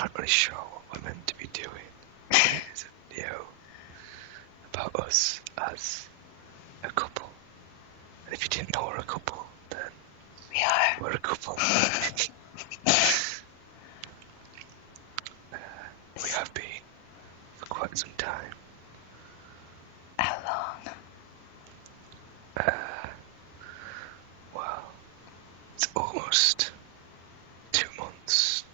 not really sure what we're meant to be doing. It's a video about us as a couple. And if you didn't know we're a couple, then we're a couple. We have been for quite some time. How long? Well, it's almost 2 months,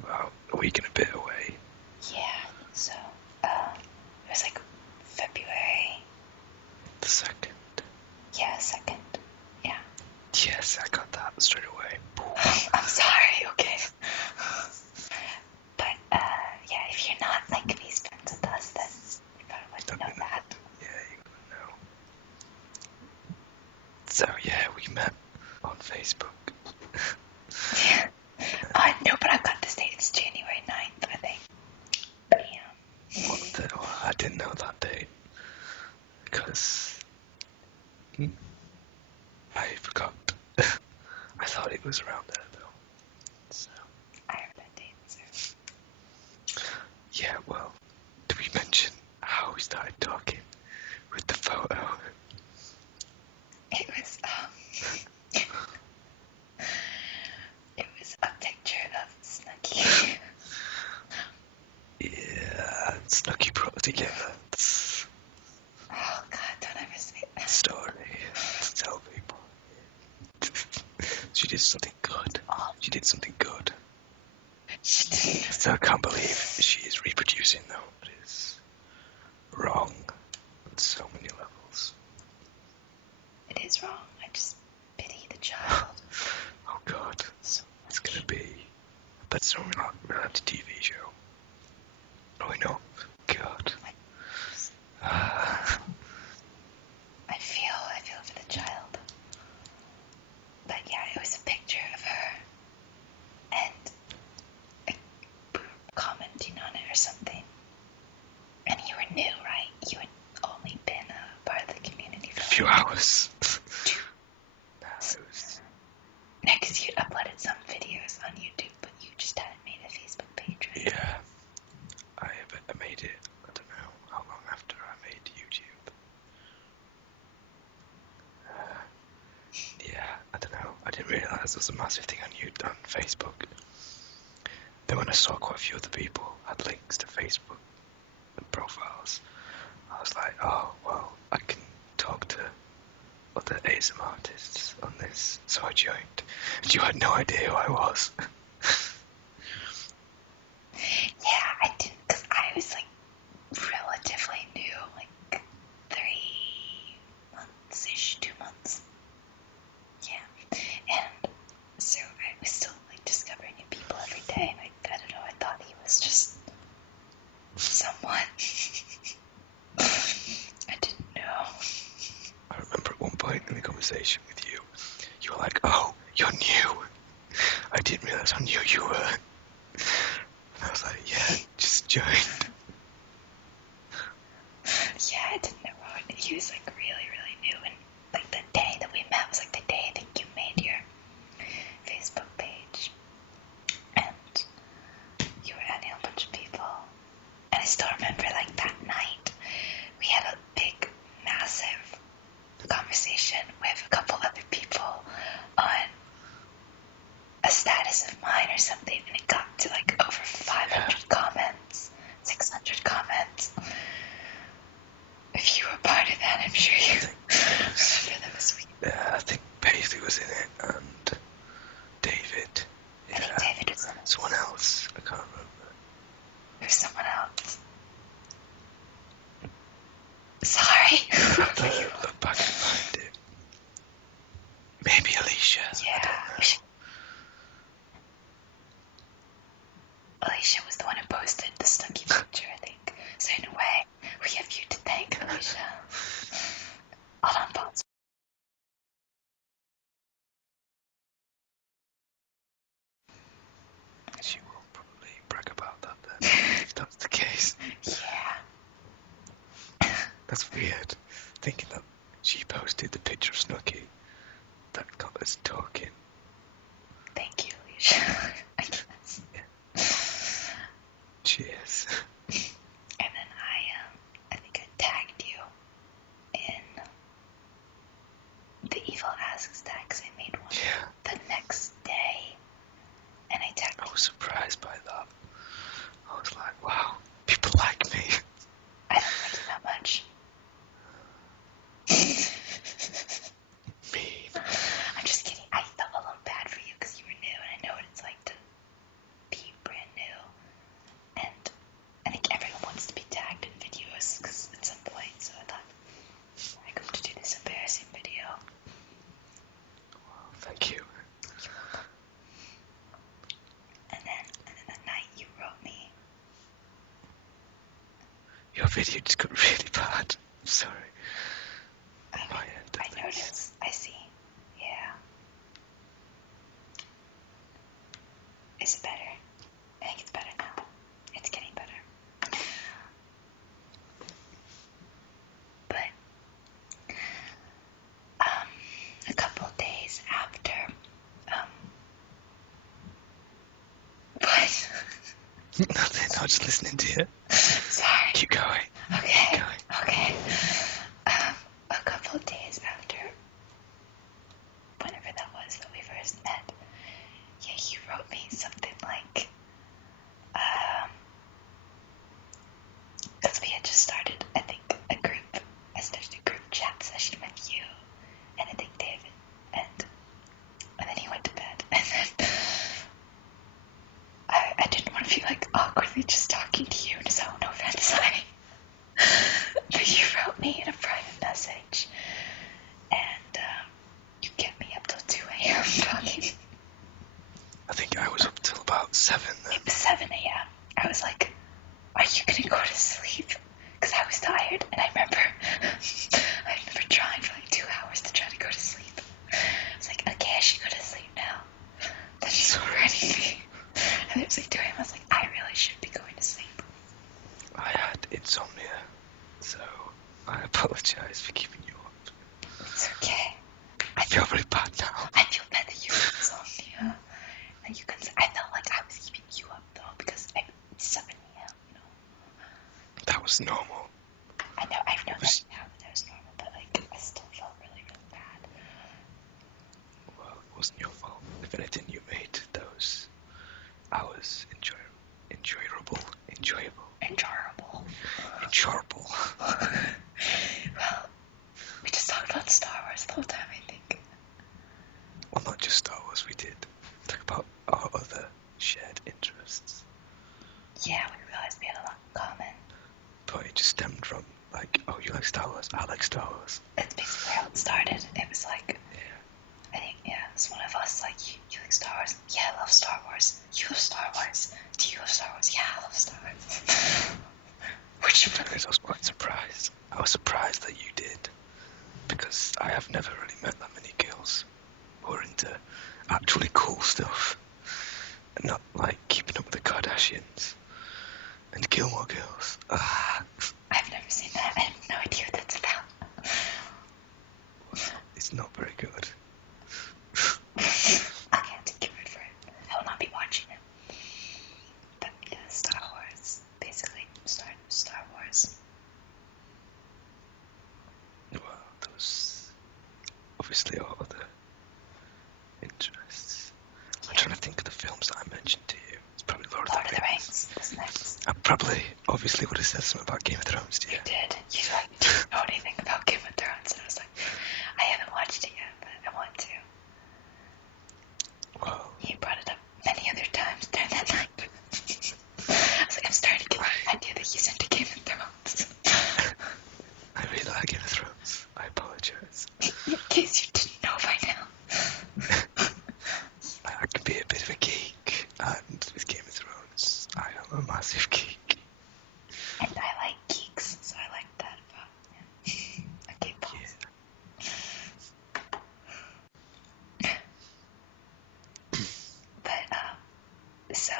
about a week and a bit away. Yeah, I think so. It was like February. The 2nd. Yeah, 2nd. Yeah. Yes, I got that straight away. I'm sorry, okay. But, yeah, if you're not, like, these friends with us, then you probably wouldn't know that. Yeah, you wouldn't know. So, yeah, we met on Facebook. Yeah. No, but I've got this date. It's January 9th, I think. Yeah. I didn't know that date. Because I forgot. I thought it was around there, though. So. I have that date, so. Yeah, well, did we mention how we started talking with the photo? It was, it was a picture of Snooki. Yeah, Snooki brought together this Oh god, don't ever say that. story to tell people. She did something good. She did something good. She did. So I can't believe she is reproducing, though. It is wrong on so many levels. It is wrong. I just pity the child. Oh god, So it's gonna be. I bet it's a reality TV show. Oh no, god. I feel for the child. But yeah, it was a picture of her, and we were commenting on it or something. And you were new, right? You had only been a part of the community for a few hours. No, because you'd uploaded some videos on YouTube, but you just hadn't made a Facebook page, right? Yeah, I made it. I don't know how long after I made YouTube. Yeah, I don't know. I didn't realise there was a massive thing on Facebook. Then when I saw quite a few other people had links to Facebook profiles, I was like, oh, well, I can talk to other ASM artists on this. So I joined. And you had no idea who I was. Yeah, I didn't, because I was like relatively new, like 3 months-ish, 2 months. Yeah, and so I was still like discovering new people every day, and I don't know, I thought he was just someone. I didn't know. I remember at one point in the conversation with you, you were like, oh, you're new. I didn't realise how new you were. And I was like, yeah, just joined. Yeah, I didn't know. He was like really, really new, and like the day that we met was like the day I think you made your Facebook page, and you were adding a bunch of people. And I still remember like that night we had a big, massive conversation with a couple other people on a status of mine or something, and it got to like over 500 comments, 600 comments. If you were part of that, I'm sure you remember that was sweet. Yeah, I think Paisley was in it, and David. Yeah. I think David was in it. Someone else, I can't remember. There was someone else. Sorry. I have to look back and find it. Maybe Alicia. Yeah. I don't know. Alicia was the one who posted the Snooki picture, I think. So in a way, we have you to thank, Alicia. Hold on, pause. She will probably brag about that then, if that's the case. Yeah. That's weird, thinking that she posted the picture of Snooki that got us talking. Thank you, Alicia. I guess. Yeah. Cheers. And then I think I tagged you in the Evil Asks tag because I made one the next day. And I tagged I was surprised by that. I was like, wow, people like me. I don't like you that much. Mean. I'm just kidding. I felt a little bad for you because you were new, and I know what it's like to be brand new. And I think everyone wants to be tagged in videos because at some point, so I thought I'm going to do this embarrassing video. Wow, thank you. And then that night you wrote me. Your video just got really bad. I'm sorry. I noticed. I see. Yeah. Is it better? I think it's better now. It's getting better. But a couple days after what? Nothing, I was just listening to you. Sorry. Keep going. Okay. Keep going. Okay. A couple days after whenever that was that we first met, yeah, you wrote me something like, because we had just started, I think, I started a group chat session with you, and I think David, and then he went to bed, and then I didn't want to feel like awkwardly just talking to you in his own offense, but you wrote me in a private message, and you kept me up till 2 a.m. talking. I think I was up till about 7 then. It was 7 a.m. I was like, are you gonna go to sleep? Because I was tired, and I remember trying for like 2 hours to try to go to sleep. I was like, okay, I should go to sleep now. Then she's already me. And it was like 2 a.m. I was like, I really should be going to sleep. I had insomnia, so I apologise for keeping you up. It's okay. I feel very bad now. I feel bad that you have insomnia. And you can. I felt like I was keeping you up though because it's 7 a.m. You know. That was normal. I know. I've known that was normal, but like I still felt really, really bad. Well, it wasn't your fault. If anything, you made those hours enjoyable. Well, we just talked about Star Wars the whole time, I think. Well, not just Star Wars, we did talk about our other shared interests. Yeah, we realized we had a lot in common. But it just stemmed from, like, oh, you like Star Wars, I like Star Wars. That's basically how it started. It was like, Yeah. I think, yeah, it was one of us, like, you like Star Wars? Yeah, I love Star Wars. You love Star Wars? Do you love Star Wars? Yeah, I love Star Wars. Which I was quite surprised. I was surprised that you did, because I have never really met that many girls who are into actually cool stuff, and not like Keeping Up with the Kardashians and Gilmore Girls. I've never seen that. I have no idea what that's about. It's not very good. I'll have to give it for it. I will not be watching it. But yeah, Star Wars. Basically, Star Wars. Well, those obviously are other interests. I'm trying to think of the films that I mentioned to you. It's probably Lord of the Rings. Was next. I probably, obviously, would have said something about Game of Thrones to you. You did. You didn't know anything about Game of Thrones, and I was like, I haven't watched it yet, but I want to. Well, You brought it up many other times during that night. I was like, I'm starting to get the idea that he's into Game of Thrones. I really like Game of Thrones. I apologise. In case you didn't know by now. I can be a bit of a geek, and with Game of Thrones, I am a massive geek. And I like geeks, so I like that about him. Okay, pause. Yeah. But, so,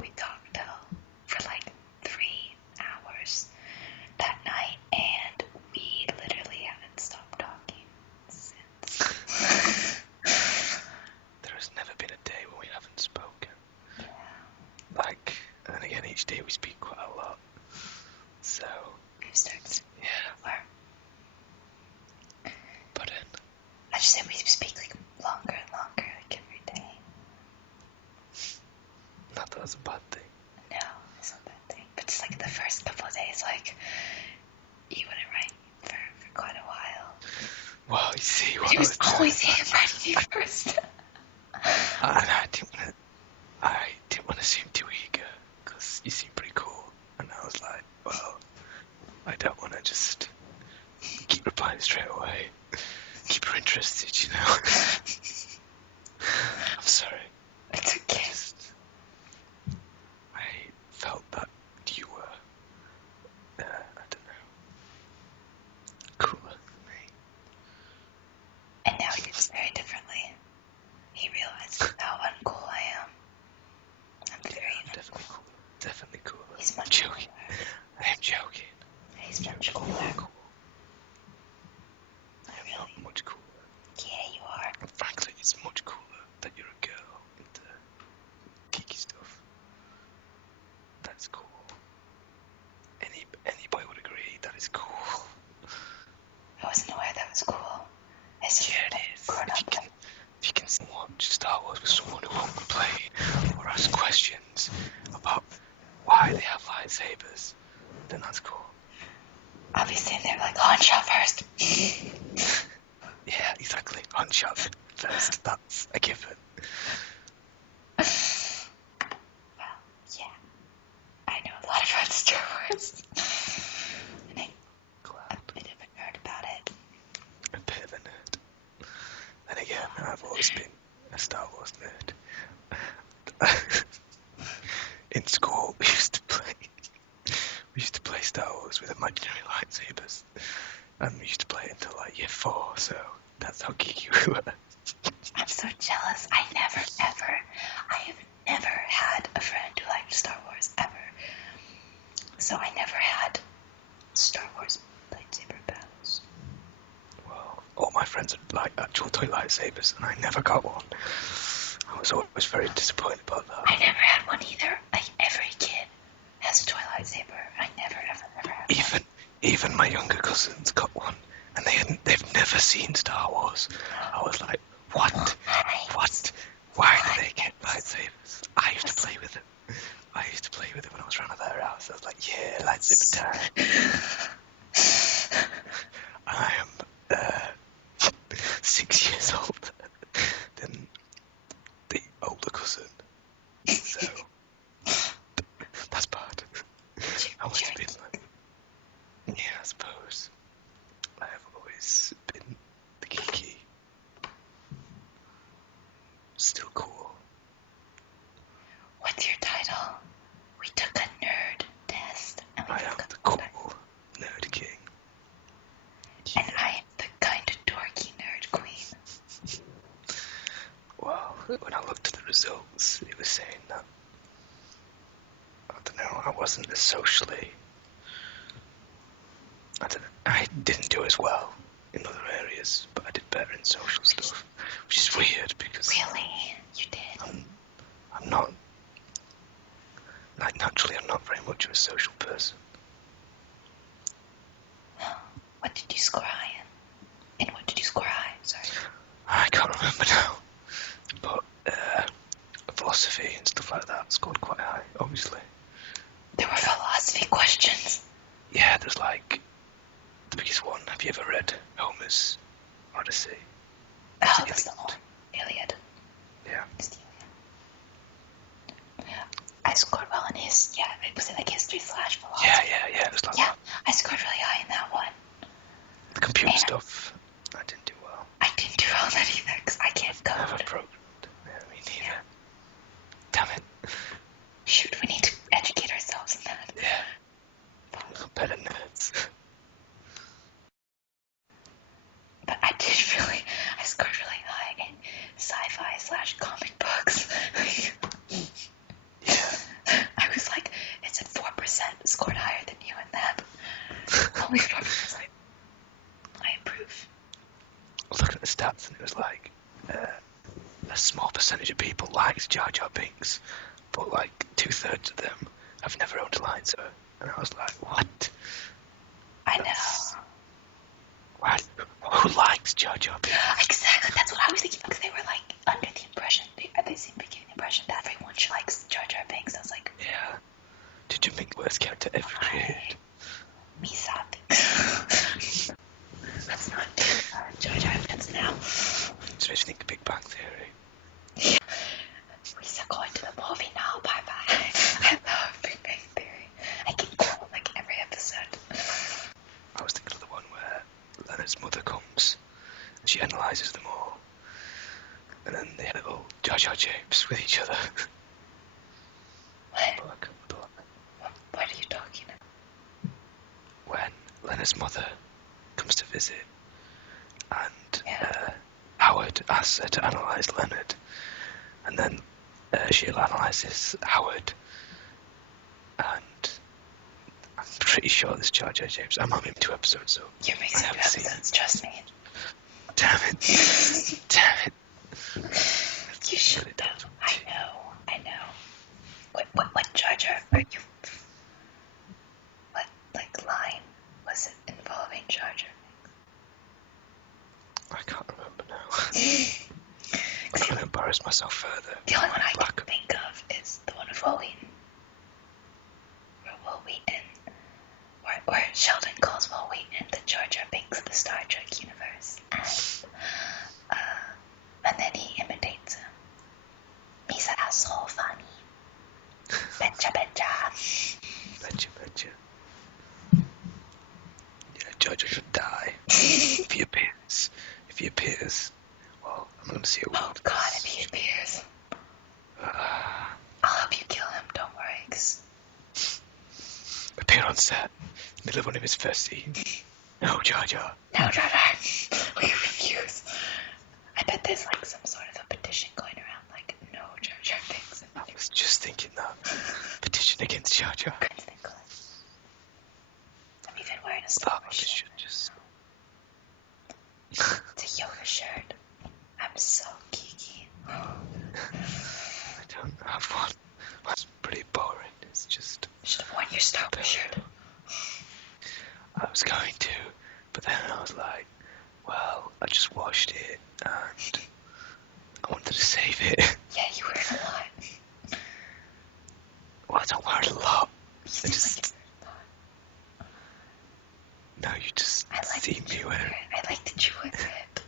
we talked for like 3 hours that night, and we literally haven't stopped talking since. There has never been a day when we haven't spoken. Yeah. Like, and again, each day we speak quite a lot. So, We've started. yeah. Or, But I just say we speak like longer and longer, like every day. not that was a bad thing. No, it's not a bad thing. But just like the first couple of days, like, you wouldn't write for quite a while. Well, you see what He I was was always writing you first. And I didn't want to seem too eager, because you seem pretty cool. And I was like, well, I don't want to just keep replying straight away. Keep her interested, you know. I'm sorry. It's okay. I felt that you were, I don't know, cooler than me. And now he thinks very differently. He realizes how uncool I am. I'm very I'm definitely cooler. Definitely cooler. He's much joking. cooler. I am joking. He's much I'm cooler. not cool. I am not Really? much cooler. Yeah, you are. And frankly, it's much cooler that you're a girl into geeky stuff. That's cool. Any boy would agree that is cool. I wasn't aware that was cool. It's just Yeah, it is. grown up. If you can watch Star Wars with someone who won't complain or ask questions about why they have lightsabers, then that's cool. Obviously, they're like, Han shot first. Yeah, exactly. Unshot first. That's a given. Well, yeah. I know a lot about Star Wars. And I'm Glad. a bit of a nerd about it. A bit of a nerd. Then again, I've always been a Star Wars nerd. In school, we used to play Star Wars with imaginary lightsabers, and we used to play until like year 4. So that's how geeky we were. I'm so jealous. I have never had a friend who liked Star Wars, ever. So I never had Star Wars lightsaber battles. Well, all my friends had like actual toy lightsabers, and I never got one. I was always very disappointed about that. I never had one either. Like, every kid has a toy lightsaber. I never had one. Even my younger cousins got one, and they've never seen Star Wars. I was like, what? Why do they get lightsabers? I used to play with them. When I was around at their house. I was like, yeah, lightsaber time. I am 6 years older than the older cousin. So that's bad. I must have been like, yeah, I suppose. I have always been the geeky. Still cool. What's your title? We took a nerd test. And I am the cool nerd king. And I am the kind of dorky nerd queen. Well, when I looked at the results, it was saying that, I don't know, I wasn't as socially, I didn't do as well in other areas, but I did better in social stuff, which is weird because Really? You did? I'm not, like, naturally I'm not very much of a social person. What did you score high in? And what did you score high? Sorry. I can't remember now, but philosophy and stuff like that scored quite high, obviously. There were philosophy questions. Yeah, there's like the biggest one. Have you ever read Homer's Odyssey? Oh, that's the one. Iliad. Yeah. It's the Iliad. I scored well in his, was it like history/philosophy? Yeah, it was like Yeah, I scored really high in that one. the computer stuff. I didn't do well. I didn't do well in that either, because I can't I never code. programmed. Yeah, me neither. Damn it. Shoot, we need to educate ourselves in that. Yeah. We're better nerds. But I scored really high in sci-fi/comic books. Yeah. I was like, it's at 4%, scored higher than you in that. Only 4%. I approve. Looking at the stats, and it was like a small percentage of people liked Jar Jar Binks, but like 2/3 of them I've never owned a lightsaber. And I was like, what? I know. What? Who likes Jar Jar Binks? Exactly, that's what I was thinking, because they were like under the impression, they seemed to be giving the impression that everyone likes Jar Jar Binks. I was like, Yeah. Did you make the worst character ever created? Misa thinks. Let's not do Jar Jar Binks now. So you think Big Bang Theory? We're going to the movie now, bye bye. I love Big Bang Theory. I can quote like every episode. I was thinking of the one where Leonard's mother comes and she analyses them all. And then they have little Jar Jar japes with each other. What are you talking about? When Leonard's mother comes to visit and Howard asks her to analyse Leonard, and then she'll analyses Howard, and I'm pretty sure there's Jar Jar James. I'm only in 2 episodes, so you're mixing 2 episodes, trust me. Damn it. Damn it. You should have. I know. What Jar Jar are you? What, like, line was it involving Jar Jar? I can't remember now. I'm going to embarrass myself further. The only one I can think of is the one with Will Wheaton. Where Sheldon calls Will Wheaton the Jar Jar Binks of the Star Trek universe. And then he imitates him. He's an asshole funny. Betcha. Betcha. Yeah, Jar Jar should die. If he appears, well, I'm going to see a Oh god, if he appears. I'll help you kill him, don't worry. Appear on set, middle of one of his first scenes. No, Jar Jar. No, Jar Jar. We refuse. I bet there's like some sort of a petition going around, like, no Jar Jar Binks. I was just thinking that. Petition against Jar Jar. I'm even wearing a Star Wars shirt. Just... It's a yoga shirt. I'm so geeky. I don't have one. That's pretty boring. It's just... You should have worn your Star Wars shirt. I was going to, but then I was like, well, I just washed it and I wanted to save it. Yeah, you wear it a lot. Well, I don't wear it a lot. You just... No, you just see me wear it. I like that you wear it.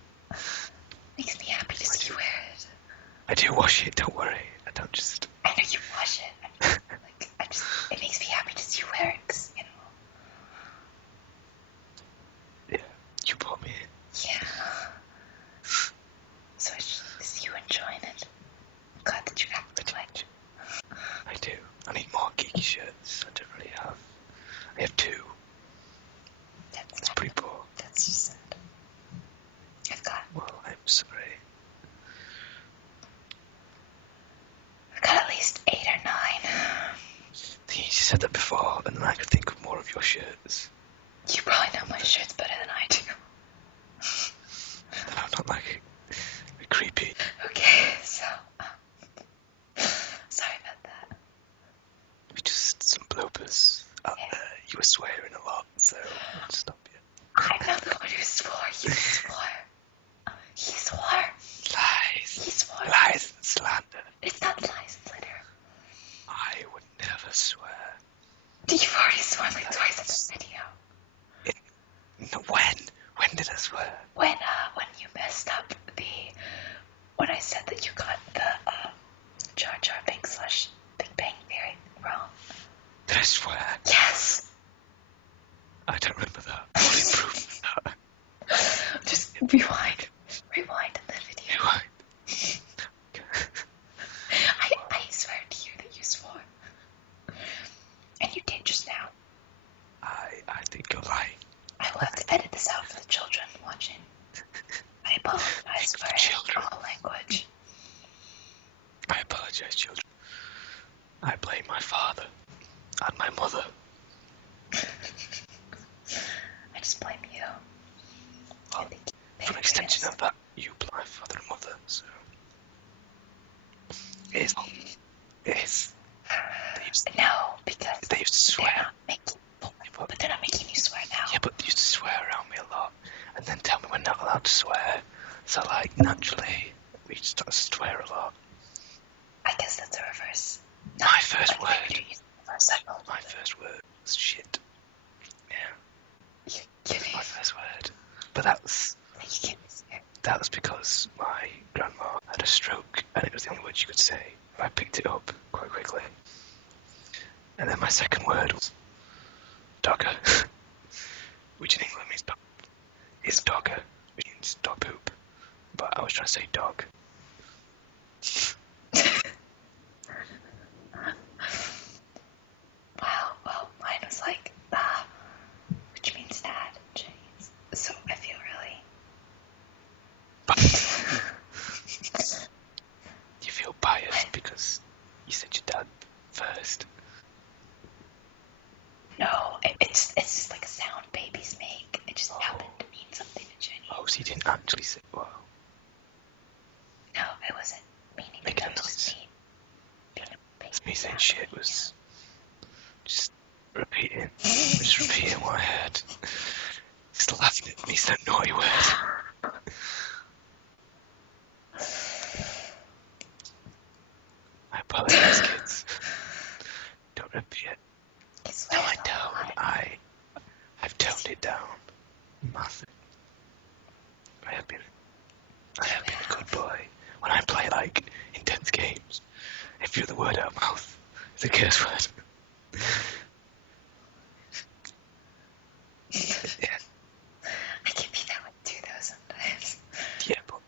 Makes me happy to see you wear it. I do wash it, don't worry. I don't just... I know you wash it. It makes me happy to see you wear it, 'cause, you know. Yeah, you brought me in. Yeah. So I just see you enjoying it. I'm glad that you have to like. I do. I need more geeky shirts. I don't really have. I have 2. That's pretty poor. That's just sad. Well, I'm sorry. I've got at least 8 or 9. I think you said that before, and then I could think of more of your shirts. You probably know my shirts better than I do. I'm not like creepy. Okay, so sorry about that. Just some bloopers. You were swearing a lot, so I'll stop you. I'm not the one who swore. You swore. He swore. Lies. He swore. Lies and slander. It's not lies and slander. I would never swear. You've already sworn like twice in the video. No, when? When did I swear? When you messed up when I said that you got the Jar Jar Binks / Big Bang Theory wrong. Did I swear? Yes. I don't remember that. What improved that? Just rewind in the video. Rewind. I swear to you that you swore. And you did just now. I think you're lying. I will have to edit this out for the children watching. I apologize for children. all language. I apologize, children. I blame my father and my mother. I just blame you. Well, for an extension of that, you blame my father and mother, so... It is. No, because used to swear. But they're not making you swear now. Yeah, but you used to swear around me a lot, and then tell me we're not allowed to swear. So, like, naturally, we just start to swear a lot. I guess that's a reverse. My first word. My first word was shit. Yeah. You're kidding. My first word. But that was because my grandma had a stroke, and it was the only word she could say. I picked it up quite quickly. And then my second word was dogger, which in England means dog. It's dogger, which means dog poop. But I was trying to say dog. Wow, well, mine was like, which means dad. Jeez. So I feel really... You feel biased because you said your dad first. No, it's just like a sound babies make. It just happened to mean something to Jenny. Oh, so you didn't actually say, well. No, it wasn't meaning Making that. a It was just noise. me. Me saying shit was just repeating what I heard. Just laughing at me, it's that naughty word. I apologize, kids. Don't repeat it. No, I don't. I've toned it down. Massive. I have been a good boy. When I play, like, intense games, every other word out of mouth is a curse word. Yeah. I can be that way too, though, sometimes. Yeah, but...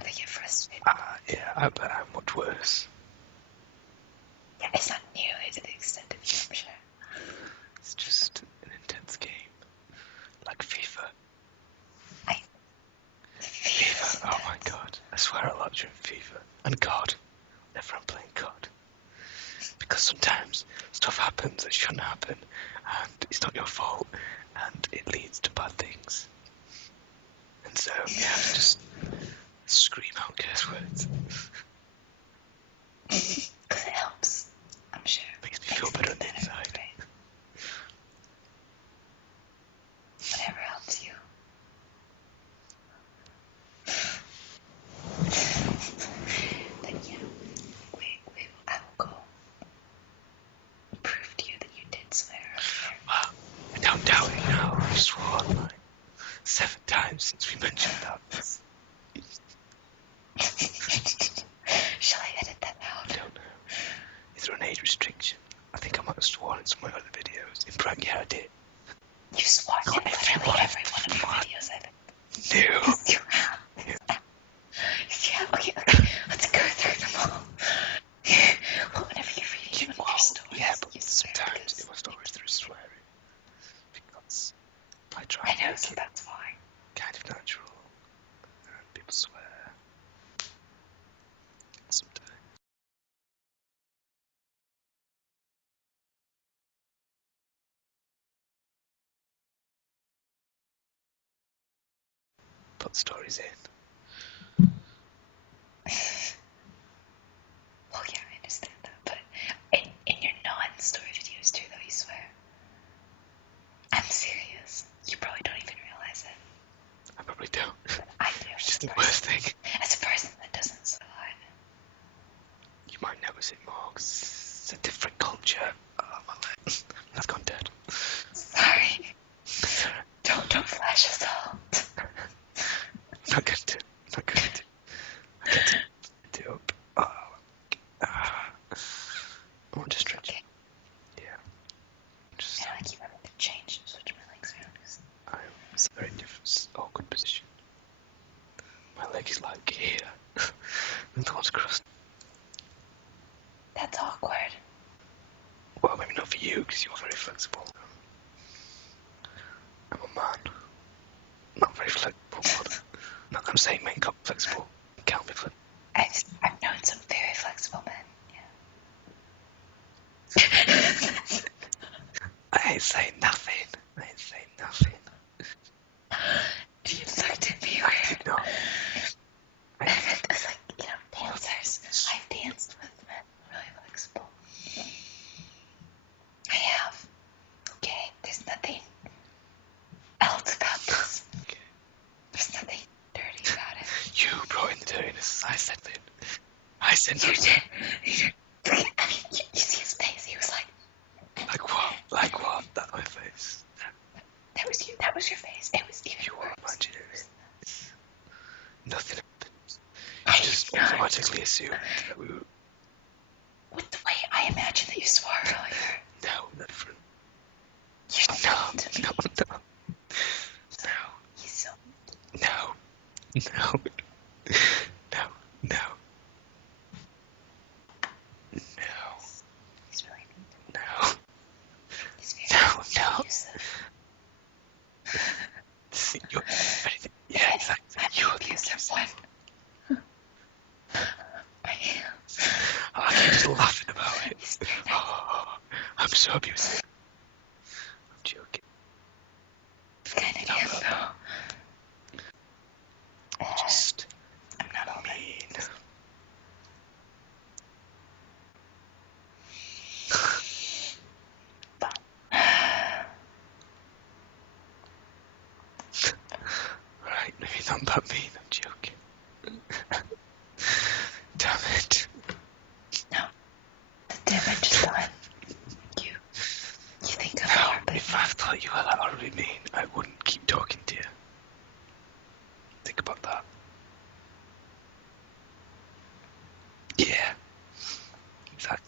I get frustrated. Yeah, I bet I'm much worse. Yeah, it's not nearly to the extent of you, I'm sure. It's just an intense game. Like FIFA. FIFA, oh my god. I swear a lot during FIFA. And COD. Whenever I'm playing COD. Because sometimes stuff happens that shouldn't happen, and it's not your fault, and it leads to bad things. And so you have to just scream out curse words. Because it helps, I'm sure. Makes me feel better on the inside. Right? Whatever helps you. But yeah, I will go prove to you that you did swear earlier. Well, I don't doubt it now. I've sworn like 7 times since we mentioned that. Shall I edit that out? I don't know. Is there an age restriction? I think I might have sworn in some of my other videos. In prank, yeah, I did. You swore in literally every one of your videos, I think. No. Yes, you have. Yeah. Yeah, okay, let's go through them all. Well, whenever you're reading one of your stories, yeah, but you swear sometimes in my stories there is swearing. Because I try I and know, make so it that's why. kind of natural. And people swear. Sometimes. Put stories in. Well, yeah, I understand that, but in your non-story videos too, though, you swear. I'm serious. You probably don't even realize it. I probably don't. But I do. It's just the worst thing. As a person that doesn't swear a lot. You might notice it more because it's a different culture. Oh, my leg. That's gone dead. Sorry. Don't flash us all. Not going to. Not going to. I get it up. I want to stretch. Okay. Yeah. Just, I keep having to change and switch my legs around because I'm in a very different, awkward position. My leg is like here. And the one's crossed. that's awkward. Well, maybe not for you because you're very flexible. I'm a man. Not very flexible. Not that I'm saying men can't be flexible. Can't be flexible. I've known some very flexible men. I ain't saying nothing. You looked at me weird. No. I meant as like, dancers. I've danced with men really flexible. I didn't notice that. You see his face. He was like, Like what? Like what? That's my face. that was your face. It was even You are worse. imaginary. Nothing happened. I You just automatically assumed that we were... With the way I imagined that you swore earlier. No, that's different. You're so No, mean to me. no. He's so... No. No. No. No. No. He's really mean to me. No. He's very No. abusive. You're anything. Yeah, exactly. I'm You're the abusive one. I am. I keep just laughing about it. He's very nice. Oh, I'm so abusive. I'm joking. Kind of No, am, no. though. Just I'm not all that. mean. But... Right, maybe not about me. I'm joking. Damn it. No. The damage is done. You think I'm No, horribly if I thought you were that horribly mean, I wouldn't keep talking to you. Think about that. Yeah. Exactly.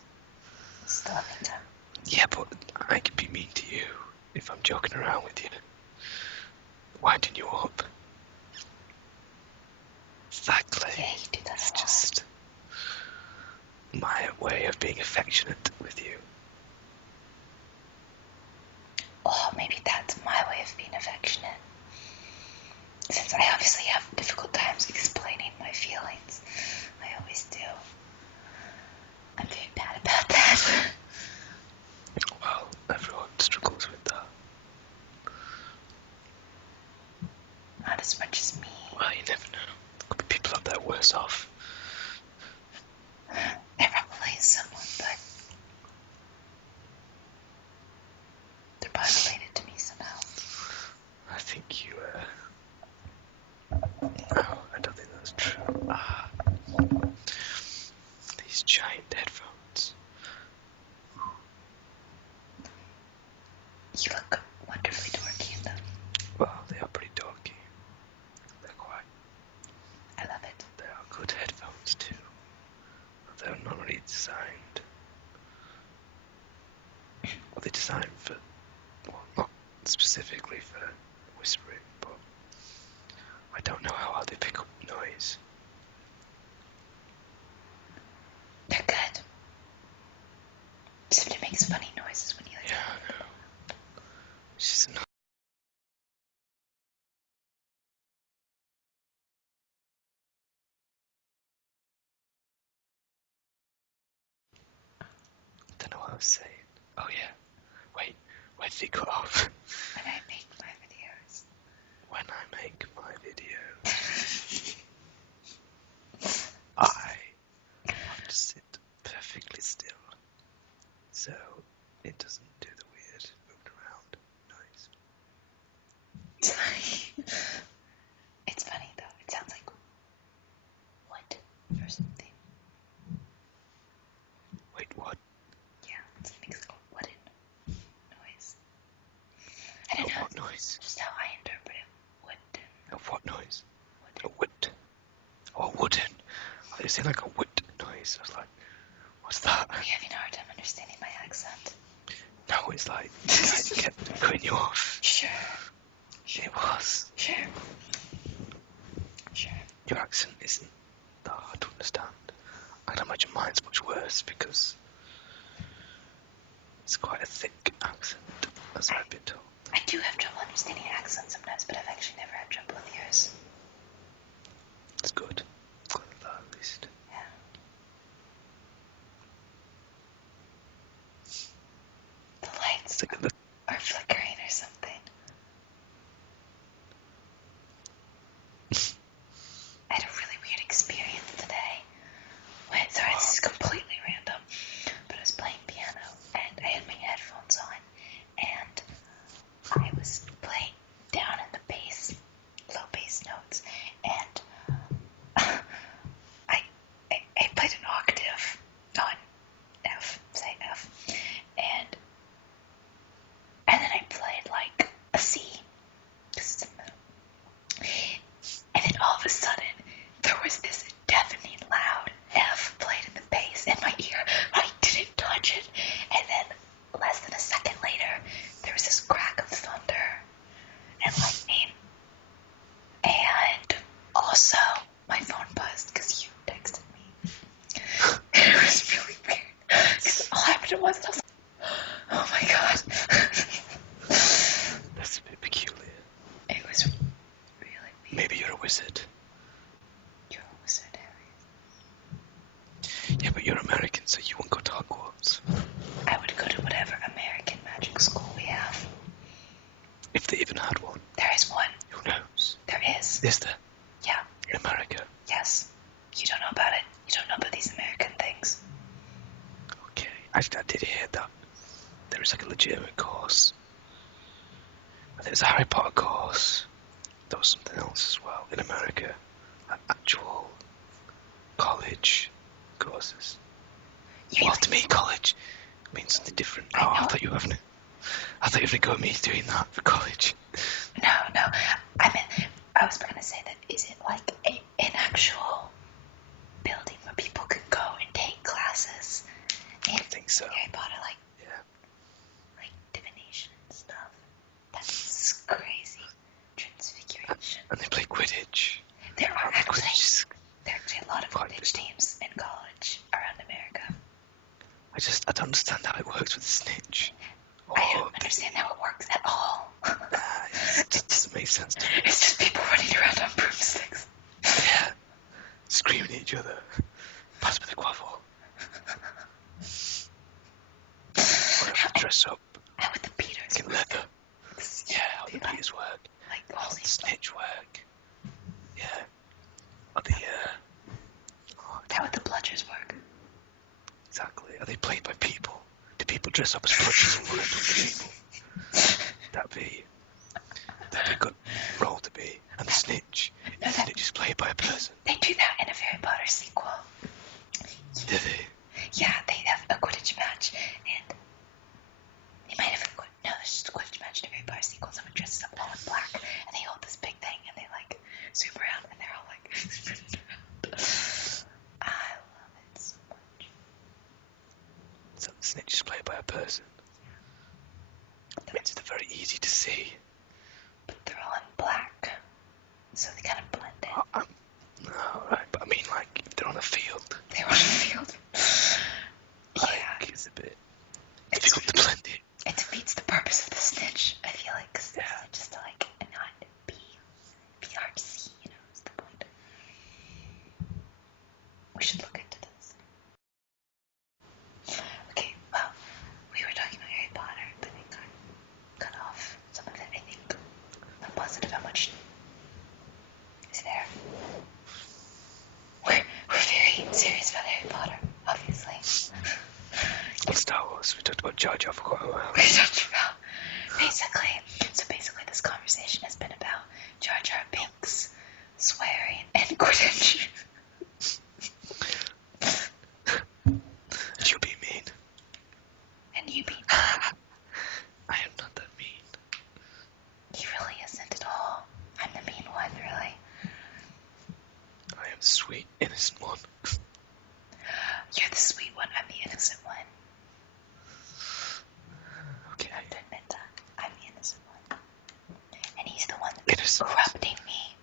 still having time. Yeah, but I can be mean to you if I'm joking around with you. Winding you up. Exactly. Yeah, you do that It's a lot. just my way of being affectionate with you. Oh, maybe that's my way of being affectionate. Since I obviously have difficult times explaining my feelings. I always do. I'm very bad about that. Well, everyone struggles with that. Not as much as me. Well, you never know. There could be people out there worse off. There probably is someone, but they're probably related to me somehow. I think you, no, I don't think that's true. These giant headphones. You look wonderfully dorky in them. Well, they are pretty dorky. They're quite... I love it. They are good headphones too. They're not really designed... Well, they're designed for... Well, not specifically for whispering, but... I don't know how well they pick up noise. They're good. Except it makes funny noises when you Yeah, I know. It's just not... I don't know what I was saying. Oh yeah. Wait, where did it cut off? when I make my videos. When I make my videos, I have to sit perfectly still, so it doesn't do the weird moving around noise. It's funny though. It sounds like wood or something. Wait, what? Yeah, it makes like a wooden noise. I don't know. What noise? Just how I interpret it. Wooden. What noise? A wood. Oh, wooden. I was saying like a wood noise. I was like, what's that? Are you having a hard time understanding my accent? No, it's like, I kept cutting you off. Sure. It was. Sure. Sure. Your accent isn't that hard to understand. I can imagine mine's much worse because it's quite a thick accent, as I've been told. I do have trouble understanding accents sometimes, but I've actually never had trouble with yours. It's good. Glad of that at least. Yeah. The lights Take a look. are flickering or something. I had a really weird experience today. Sorry, this is completely random, but I was playing piano and I had my headphones on and I was playing down in the bass, low bass notes, and I played an octave Is there? Yeah. In America? Yes. You don't know about it. You don't know about these American things. Okay. Actually, I did hear that there is like a legitimate course. I think it's a Harry Potter course. There was something else as well in America. Like actual college courses. Well, to me, college means something different. Oh, I thought you were having to go with me doing that for college. No. I was going to say that, is it like an actual building where people could go and take classes? I think so. Harry Potter, like divination and stuff. That's crazy. Transfiguration. And they play Quidditch. There are actually a lot of Quidditch teams in college around America. I don't understand how it works with the snitch. I don't understand how it works at all. It doesn't make sense to me. It's just people running around on broomsticks. Yeah. Screaming at each other. Pass me the quaffle. Or have to dress up. How would the Peters in leather. Yeah, how the Peters work. Like, how the snitch work. Yeah. Or the, how would the bludgers work? Exactly. Are they played by people? Do people dress up as bludgers and work with people? That'd be a good role to be. And the snitch. The snitch is played by a person. They do that in a Harry Potter sequel. Do they? Yeah, they have a Quidditch match, and they might have no, there's just a Quidditch match in a Harry Potter sequel. Someone dresses up all in black, and they hold this big thing, and they like zoom around, and they're all like I love it so much. So the snitch is played by a person. That means they're very easy to see. But they're all in black, so they kind of blend in. No, right, but I mean, like, if they're on a field. They're on a field. Like, it's a bit difficult to blend in. It defeats the purpose of the snitch, I feel like, because just to, like, not be hard to see, you know, is the point. We should look into this. Okay, well, we were talking about Harry Potter, but we got cut off some of it, I think. I'm positive how much is there. We're very serious about Harry Potter, obviously. Star Wars, we talked about Jar Jar for quite a while. We talked about, basically this conversation has been about Jar Jar Binks, swearing, and Quidditch. And you be mean. And you be mean. I am not that mean. He really isn't at all. I'm the mean one, really. I am the sweet, innocent one. You're the sweet one, I'm the innocent one. Okay. I have to admit that. I'm the innocent one. And he's the one that's corrupting me.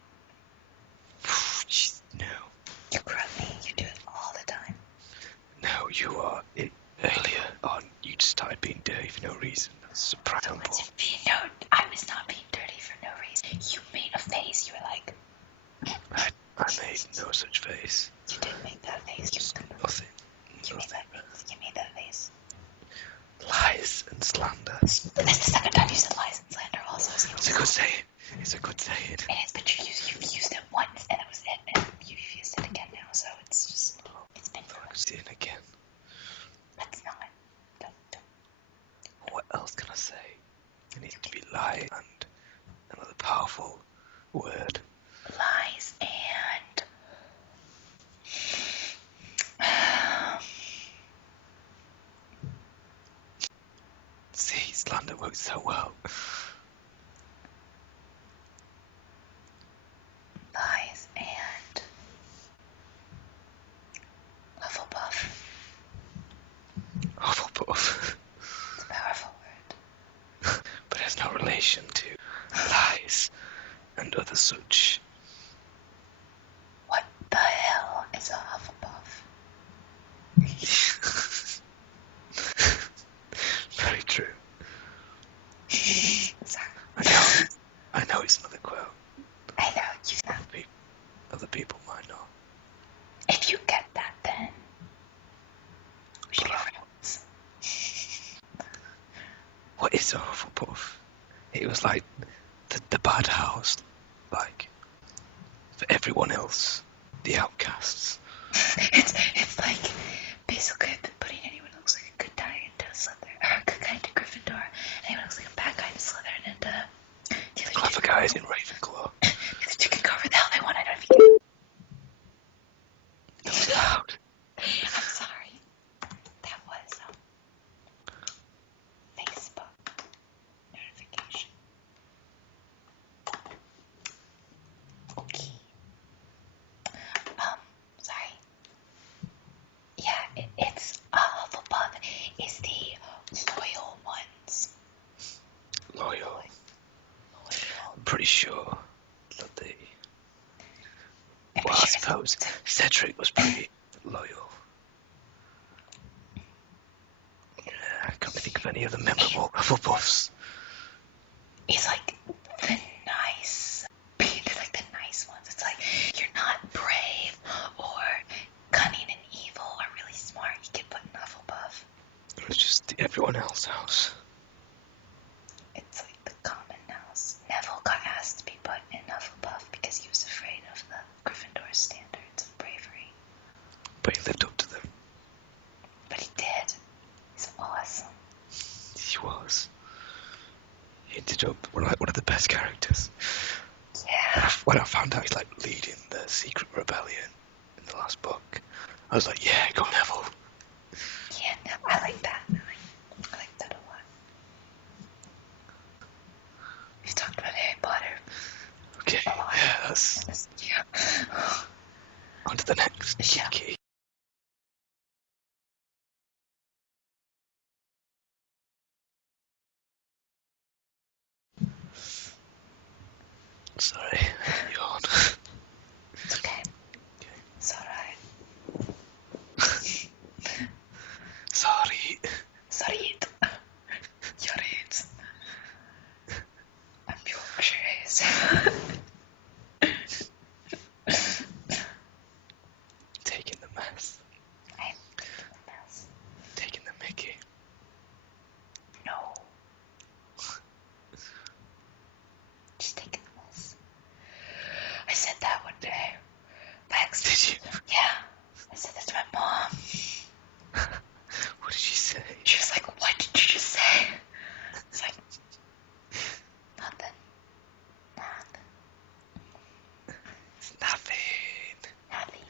No. You corrupt me. You do it all the time. No, you are. Earlier on, you just started being dirty for no reason. That's surprising. No, I was not being dirty for no reason. You made a face. You were like... I made no such face. You didn't make that face. Nothing. You made that face. Lies and slander. This is the second time you said lies and slander also. So it's a good saying. It's a good saying. It is, but you've used it once and that was it. And you've used it again now, so it's just... It's been... I could say it again. Let's not. Don't. What else can I say? It needs to be lie and another powerful word. Lies and... See, slander works so well. Lies and... Hufflepuff. Hufflepuff. It's a powerful word. But it has no relation to lies and other such. What the hell is a Hufflepuff? Very true. Sorry. I know it's another quote. I know, you've not. Other people might not. If you get that, then we should be friends. What is a Hufflepuff? It was like the bad house, like for everyone else, the outcasts. It's like basically I've been putting anyone who looks like a good guy into Slytherin, or a good guy into Gryffindor, anyone who looks like a bad guy into Slytherin, and the other Clever two guys in Ravenclaw. The other two can go wherever the hell they want. I don't know if you That was loud. I'm sorry. That was Facebook notification. Okay. Sorry. Yeah, it's Hufflepuff is the loyal ones. Loyal. I'm pretty sure that they... Well, I suppose Cedric was pretty loyal. Yeah, I can't think of any other memorable Hufflepuffs. He's like the nice, they're like the nice ones. It's like you're not brave or cunning and evil or really smart. You get put in Hufflepuff. It was just the everyone else house. It's like the common house. Neville got asked to be put in Hufflepuff because he was afraid of the Gryffindor standards of bravery. But he lived up to them. But he did. He's awesome. He was. He ended up one of the best characters. Yeah. When I found out he's like leading the secret rebellion in the last book, I was like, yeah, go Neville. Yeah, no, I like that. I like that a lot. We've talked about Harry Potter. Okay, yeah, that's... Yeah. On to the next. Yeah. Geeky. Sorry, yawn. It's okay. Okay. It's alright. Sorry. Sorry. You're it. I'm Yorkshire. Taking the mess. I'm taking the mess. Taking the mickey. No. Just taking the mess. I said that one day. By accident. Did you? Yeah. I said that to my mom. What did she say? She was like, what did you just say? It's like, nothing. It's nothing. Nothing.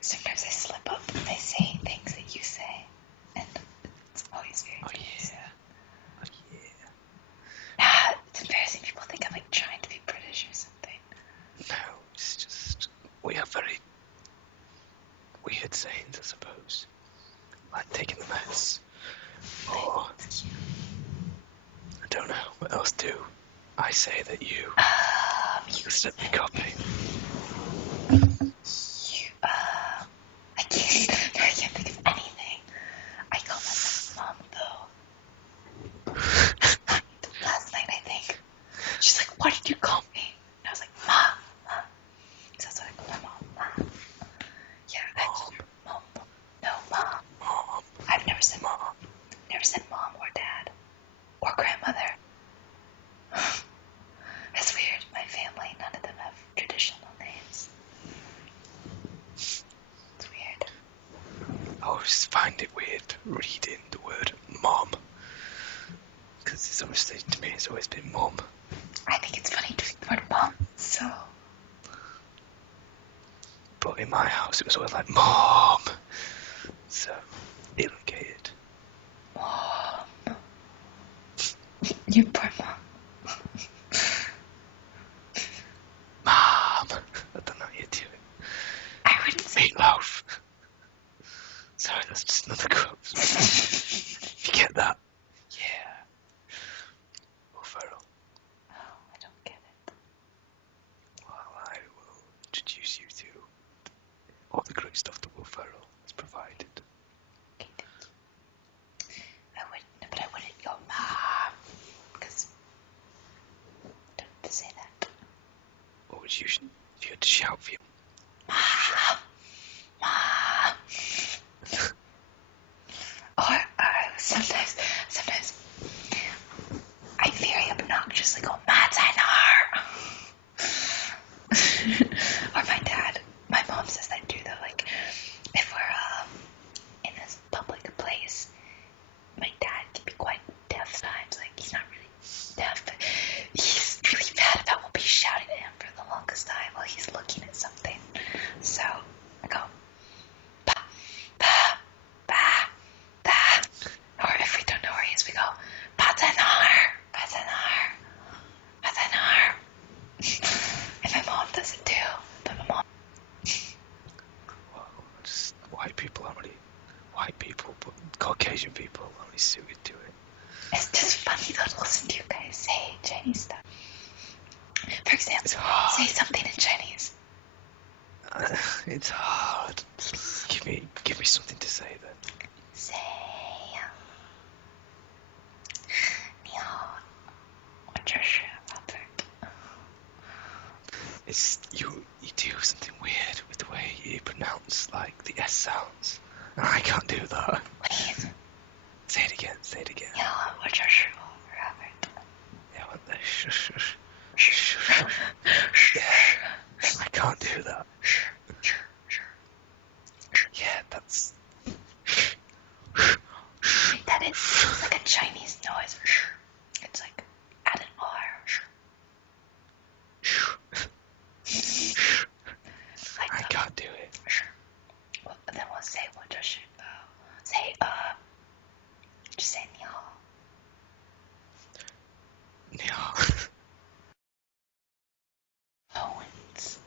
Sometimes I slip up and I say things that you say. And it's always very confusing. Oh yeah. Nah, it's embarrassing. People think I'm like trying to be British or something. No, it's just... We have very weird sayings, I suppose. Like taking the mess. Or... I don't know. What else do I say that you... You accidentally copy? I can't think of anything. I call myself Mom, though. Last night, I think. She's like, what did you call me? And I was like, Mom. So that's what I call my mom, Mom. Yeah, Mom. No, Mom. Mom. I've never said Mom. Never said Mom or Dad. Or Grandmother. That's weird. My family, none of them have traditional names. It's weird. I always find it weird reading the word mom. Because it's obviously, to me, it's always been mom. I think it's funny to read the word Mom, so... But in my house, it was always like, Mom! So, elongated. Mom. You poor Mom. Mom! I don't know how you do it. I wouldn't say Meatloaf! Sorry, that's just another quote. You get that? Yeah. Will Ferrell. Oh, I don't get it. Well, I will introduce you to all the great stuff that Will Ferrell has provided. Okay, thank you. I wouldn't go Mom. Because don't say that. What would you, if you had to shout for you? Mom. Mom. Or sometimes I very obnoxiously go, Mads, I know. listen to you guys say Chinese stuff. For example, It's hard. say something in Chinese. It's hard. Give me something to say then. Say, 你好，我这是 Robert. It's you do something weird with the way you pronounce like the S sounds. And I can't do that. Please. Say it again. 你好，我这是 Robert. Yeah, what the Yeah, I can't do that. Yeah, that's. That is like a Chinese noise. It's like add an R. I can't do it. Well, then we'll say 我这是 say just say 你好. No. Owens,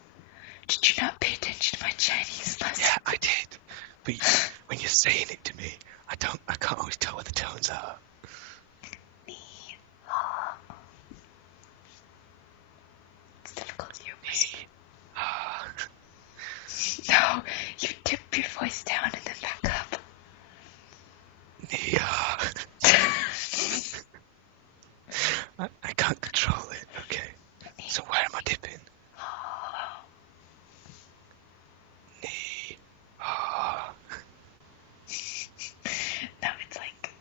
did you not pay attention to my Chinese lesson? Yeah, I did. But when you're saying it to me, I can't always tell where the tones are. 你好. It's difficult to hear whisper. No, you dip your voice down and then back up. I can't control it. Okay. So where am I dipping? No, it's like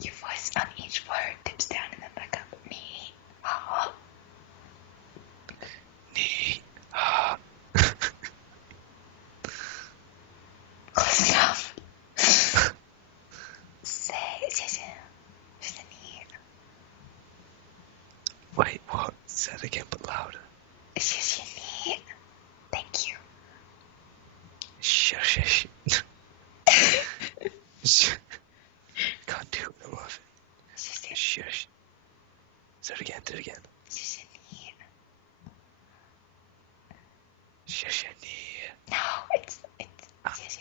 your voice on each word dips down and then back up. Ni hao. Close enough. Say 谢谢. Just a need. Wait, what? Say it again, but louder. 谢谢你. Thank you. Shush. Can't do it, I love it. 谢谢. Shush. Say it again, do it again. 谢谢你. Shush. No, it's 谢谢.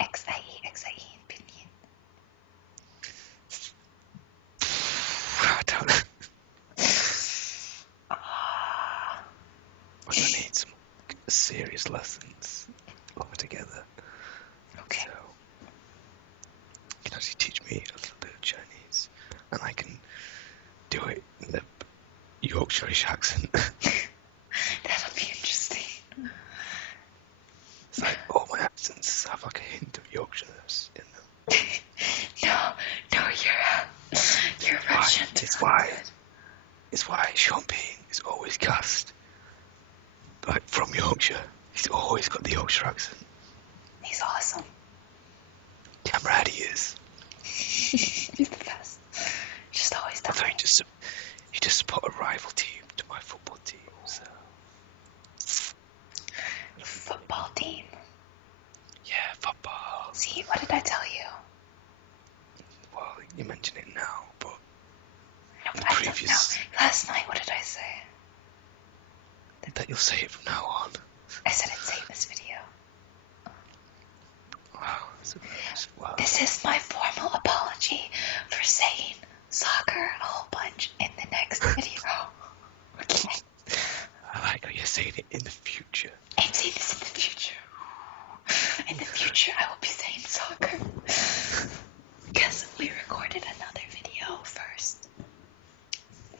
XIE in pinyin. I don't know. We're gonna need some serious lessons altogether. Okay. So you can actually teach me a little bit of Chinese, and I can do it in the Yorkshire accent. That'll be interesting. It's like all my accents have like a hint of Yorkshireness in them. No, you're Russian. It's why Sean Bean is always cast like from Yorkshire. He's always got the Yorkshire accent. He's awesome. Damn right he is. He's the best. Just always done. Although he just put a rival team to my football team, so. Football team. Yeah, football. See, what did I tell you? Well, you mention it now, but No, but previous. Last night, what did I say? That you'll say it from now on. I said I'd say in this video. Wow. This is my formal apology for saying soccer a whole bunch in the next video. Okay. I like how you're saying it in the future. I'm saying this in the future. In the future, I will be saying soccer. Because we recorded another video first.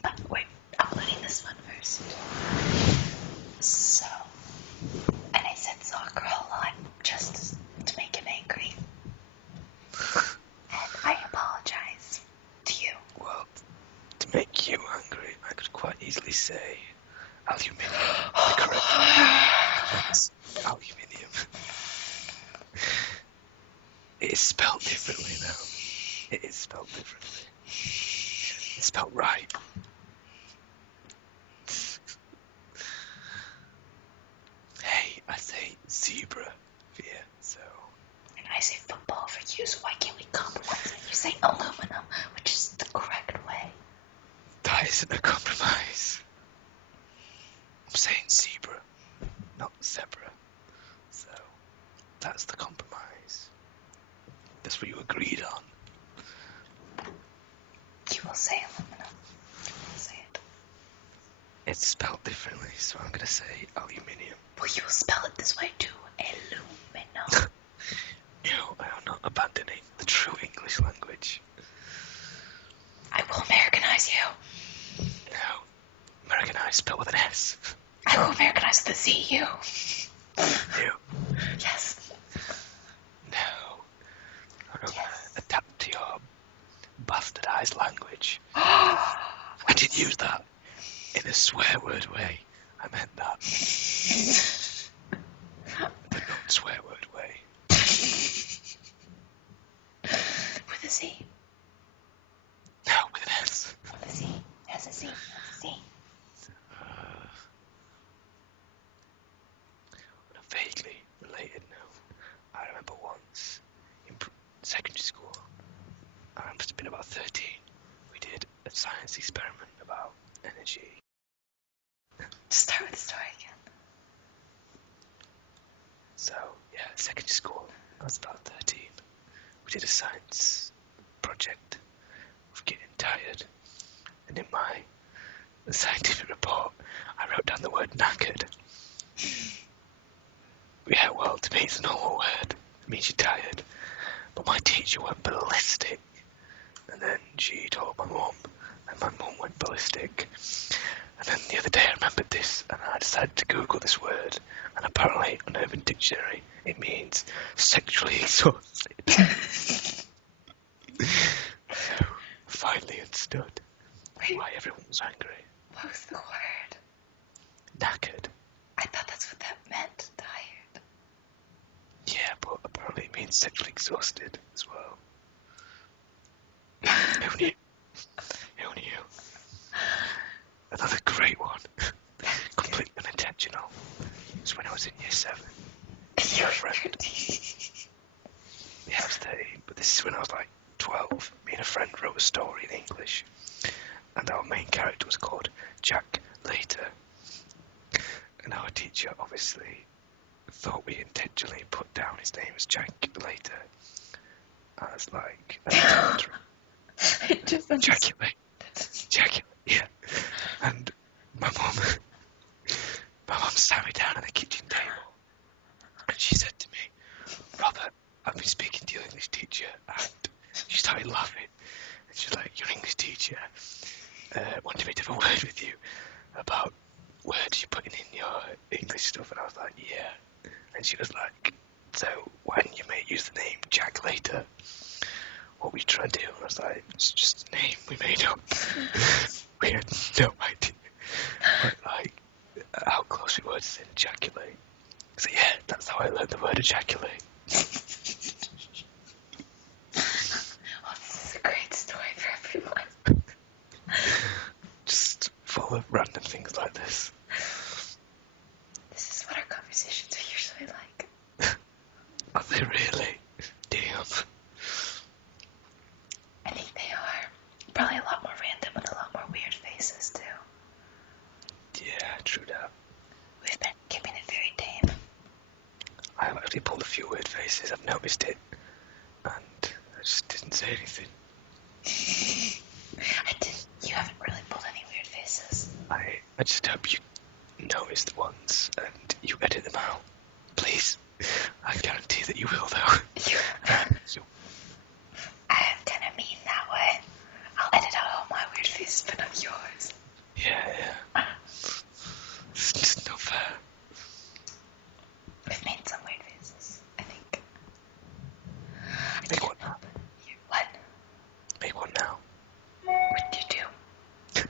But we're uploading this one first. So, and I said soccer a lot just to make him angry. And I apologize to you. Well, to make you angry, I could quite easily say aluminium. The correct That's aluminium. It is spelled differently now. It is spelled differently. It's spelled right. Hey, I say zebra for you, so. And I say football for you, so why can't we compromise and you say aluminum, which is the correct way? That isn't a compromise. I'm saying zebra, not zebra. So, that's the compromise. That's what you agreed on. You will say aluminum. We'll say it. It's spelled differently, so I'm gonna say aluminium. Well, you will spell it this way too. Aluminum. No, I am not abandoning the true English language. I will Americanize you. No, Americanized spelled with an S. I will Americanize the ZU. No. Yes. No. I'm gonna adapt to your bastardized language. I I didn't use that in a swear word way. I meant that. The non-swear word way. With a Z. No, with an S. With a Z. Has a Z. Has a Z. On a vaguely related note, I remember once in secondary school, I must have been about 13, we did a science experiment about energy. Just start with the story again. So, yeah, secondary school, I was about 13. We did a science project of getting tired. And in my scientific report, I wrote down the word knackered. Yeah, well, to me it's a normal word. It means you're tired. But my teacher went ballistic. And then she told my mum, and my mum went ballistic. And then the other day I remembered this, and I decided to Google this word. And apparently, on Urban Dictionary, it means sexually exhausted. So, I finally understood why everyone was angry. What was the word? Knackered. I thought that's what that meant. Tired. Yeah, but apparently it means sexually exhausted as well. Who knew? Who knew? Another great one. Completely unintentional. It was when I was in year 7. You were friend. 13. Yeah, I was 13, but this is when I was like 12. Me and a friend wrote a story in English, and our main character was called Jack Later. And our teacher obviously thought we intentionally put down his name as Jack Later as like I just understood. Ejaculate, yeah. And my mum sat me down at the kitchen table, and she said to me, "Robert, I've been speaking to your English teacher," and she started laughing. And she was like, "Your English teacher wanted me to have a word with you about words you're putting in your English stuff," and I was like, "Yeah." And she was like, "So when you may use the name Jack Later, what were you trying to do?" And I was like, "It's just a name we made up." We had no idea like how close we were to saying ejaculate. So yeah, that's how I learned the word ejaculate. Oh, this is a great story for everyone. Just full of random things like this. This is what our conversations are usually like. Are they really? Damn. I think they are. Probably a lot more random and a lot more weird faces too. Yeah, true that. We've been keeping it very tame. I've actually pulled a few weird faces, I've noticed it. And I just didn't say anything. You haven't really pulled any weird faces. I just hope you notice the ones and you edit them out. Please. I guarantee that you will though. I'm gonna mean that way. I'll edit out all my weird faces, but not yours. Yeah. It's just not fair. We've made some weird faces, I think. Make one now. What? Make one now. What did you do?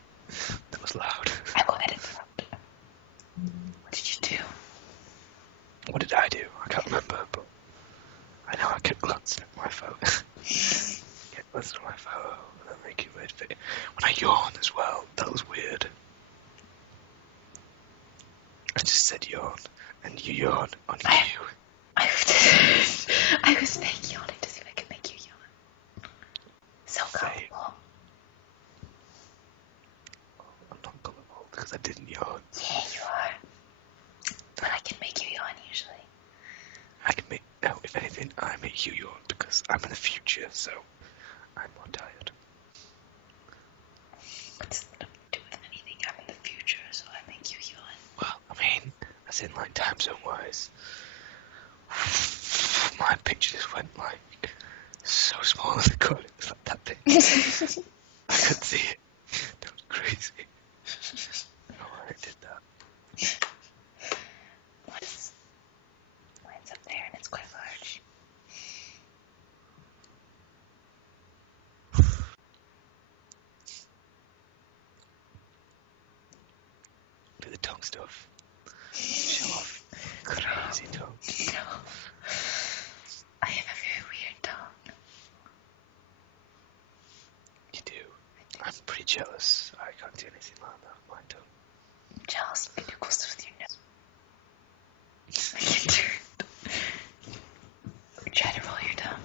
That was loud. I will edit them out. What did you do? What did I do? I can't remember, but I know I kept glancing at my phone. Kept glancing at my phone and then making weird face. When I yawn as well, that was weird. I just said yawn, and you yawn on you. I was fake yawning to see if I could make you yawn. So gullible. I'm not gullible because I didn't yawn. Yeah, you are. But I can make you yawn usually. I can make, no, if anything, I make you yawn because I'm in the future, so I'm more tired. What's that to do with anything? I'm in the future, so I make you heal it. Well, I mean, as in like time zone wise, my picture just went like so small in the corner. It was like that big. I could see it. That was crazy. Oh, I did that. Mine's up there and it's quite large. Do the tongue stuff. Show off. Crazy tongue. No. I have a very weird tongue. You do. I'm pretty jealous. I can't do anything like that with my tongue. I'm jealous. You can do cool stuff with your nose. I can't do it. Try to roll your tongue.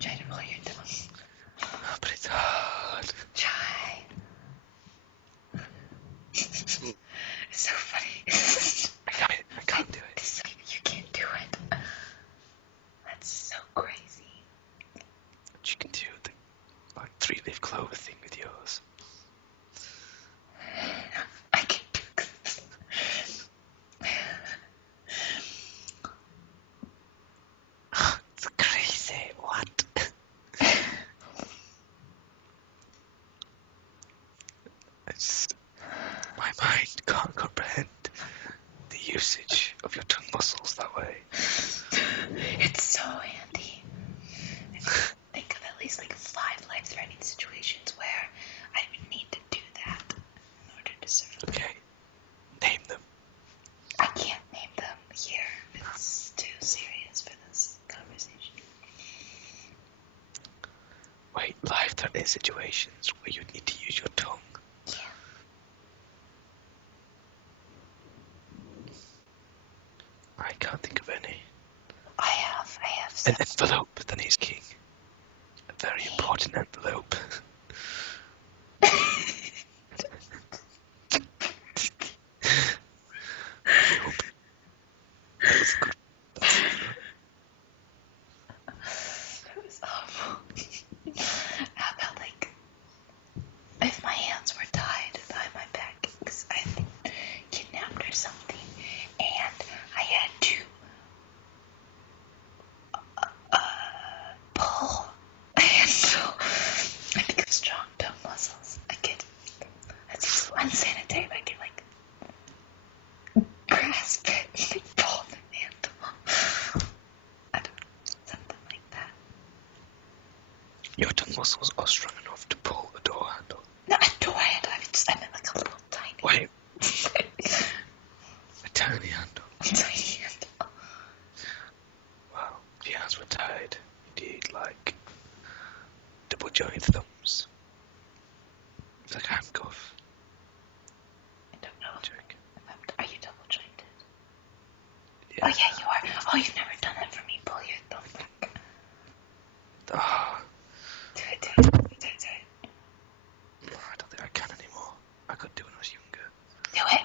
Try to roll your tongue. Oh, but it's hard. Try. It's so funny. I can't do it. You can't do it. That's so crazy. But you can do the like 3-leaf clover thing with yours. I can do this. It's crazy. What? My mind can't comprehend the usage of your tongue muscles that way. It's so handy. Think of at least like 5 life-threatening situations where I would need to do that in order to survive. Okay, name them. I can't name them here. It's too serious for this conversation. Wait, life-threatening situations where you need to use your tongue. Yeah. I can't think of any. I have An some. envelope, then he's king. A very important envelope. Envelope. That's good. That's good. That was awful. How about like if my hands were tied behind my back because I've been kidnapped or something, and I had to pull a handle. I think of strong tongue muscles. That's just unsanitary, but I can like grasp it and pull the handle. I don't know, something like that. Your tongue muscles are strong enough to pull a door handle. No, a door handle. I meant like a little tiny. Wait. A tiny handle. Tiny handle. Well, if your hands were tied, you'd need like double jointed thumbs. It's like a handcuff. I don't know. Check. Are you double jointed? Yeah. Oh yeah, you are. Oh, you've never done that for me. Pull your thumb back. Ah, Do it. I don't think I can anymore. I could do it when I was younger. Do it.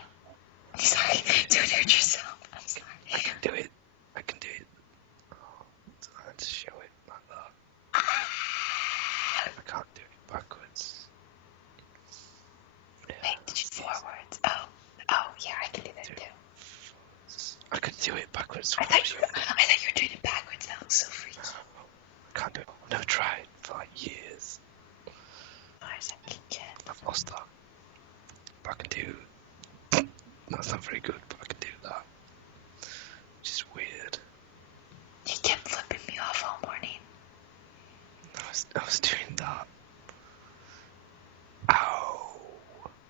I'm sorry. Do it yourself. I'm sorry. I can do it. Oh, it's hard to show it like that. I can't do it backwards. Yeah, Wait, did you forwards? Oh, yeah, I can do that too. I could do it backwards I when I thought was you younger. were doing it backwards. That looks so freaky. I can't do it. I've never tried for like years. I've lost that. But I can do. That's not very good, but I can do that. Which is weird. You kept flipping me off all morning. I was doing that. Ow.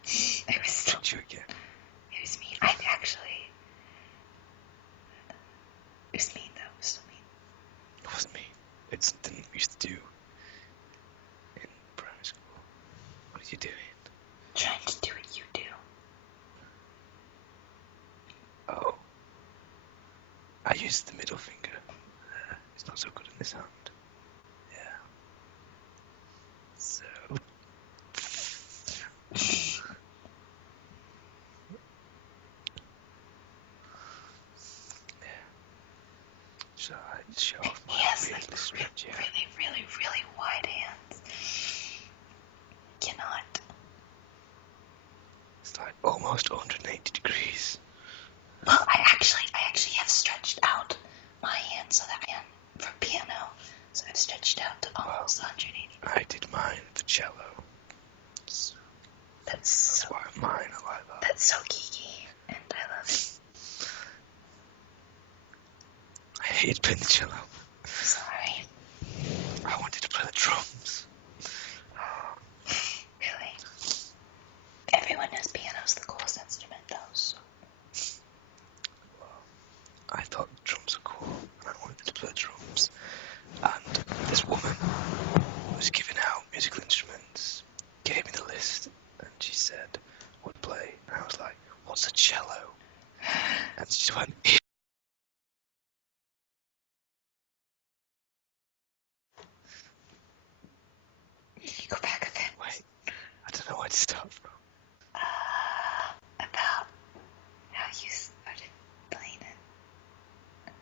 It was so. Did you again? It was mean. It was mean though. It was so mean. It wasn't me. It's something we used to do in primary school. What are you doing? Trying to do what you do. Oh. I used the middle finger. It's not so good in this hand. Yeah. So. Should I show off my He has really like stretchy hand? really, really, really wide hands. Cannot. It's like almost 180 degrees. Well, I actually have stretched out my hand so that I can for piano. So I've stretched out to almost 180. I did mine for cello. That's why mine are like that. That's so geeky, and I love it. I hate playing the cello. Sorry. I wanted to play the drums. Really? Everyone knows piano's the coolest instrument, though. So. Well, I thought the drums were cool, and I wanted to play the drums. And this woman who was giving out musical instruments gave me the list, and she said, "What play?" And I was like, "What's a cello?" And she just went, You go back a bit. wait, I don't know where to start from. About how you started playing it.